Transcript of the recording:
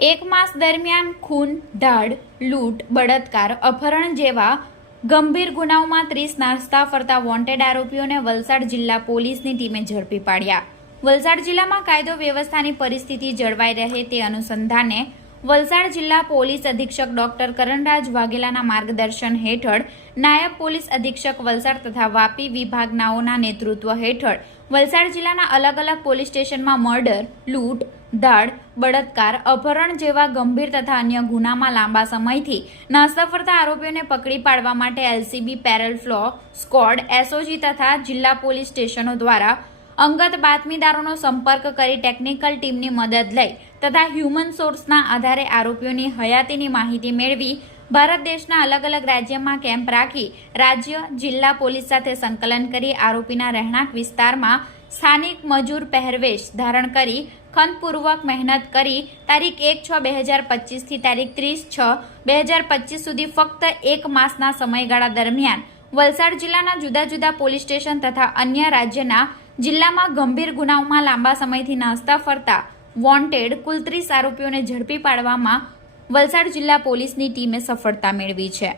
એક માસ દરમિયાન ખૂન ધાડ લૂંટ, બળાત્કાર, અપહરણ જેવા ગંભીર ગુનાઓમાં ત્રીસ નાસ્તા ફરતા વોન્ટેડ આરોપીઓને વલસાડ જિલ્લા પોલીસની ટીમે ઝડપી પાડ્યા. વલસાડ જિલ્લામાં કાયદો વ્યવસ્થાની પરિસ્થિતિ જળવાઈ રહે તે અનુસંધાને વલસાડ જિલ્લા પોલીસ અધિક્ષક ડોક્ટર કરણરાજ વાઘેલાના માર્ગદર્શન હેઠળ નાયબ પોલીસ અધિક્ષક વલસાડ તથા વાપી વિભાગનાઓના નેતૃત્વ હેઠળ વલસાડ જિલ્લાના અલગ અલગ પોલીસ સ્ટેશનમાં મર્ડર, લૂંટ ધાડ બળાત્કાર, અપહરણ જેવા ગંભીર તથા અન્ય ગુનામાં લાંબા સમયથી નાસ્તા ફરતા આરોપીઓને પકડી પાડવા માટે LCB, parole furlough, squad, SOG તથા જિલ્લા પોલીસ સ્ટેશનો દ્વારા અંગત બાતમીદારોનો સંપર્ક કરી ટેકનિકલ ટીમની મદદ લઈ તથા હ્યુમન સોર્સના આધારે આરોપીઓની હયાતીની માહિતી મેળવી ભારત દેશના અલગ અલગ રાજ્યમાં કેમ્પ રાખી રાજ્ય, જિલ્લા પોલીસ સાથે સંકલન કરી આરોપીના રહેણાંક વિસ્તારમાં સ્થાનિક મજૂર પહેરવેશ ધારણ કરી ખંતપૂર્વક મહેનત કરી તારીખ એક છ બે હજાર પચીસથી તારીખ ત્રીસ છ બે હજાર પચીસ સુધી ફક્ત એક માસના સમયગાળા દરમિયાન વલસાડ જિલ્લાના જુદા જુદા પોલીસ સ્ટેશન તથા અન્ય રાજ્યના જિલ્લામાં ગંભીર ગુનાઓમાં લાંબા સમયથી નાસ્તા ફરતા વોન્ટેડ કુલ ત્રીસ આરોપીઓને ઝડપી પાડવામાં વલસાડ જિલ્લા પોલીસની ટીમે સફળતા મેળવી છે.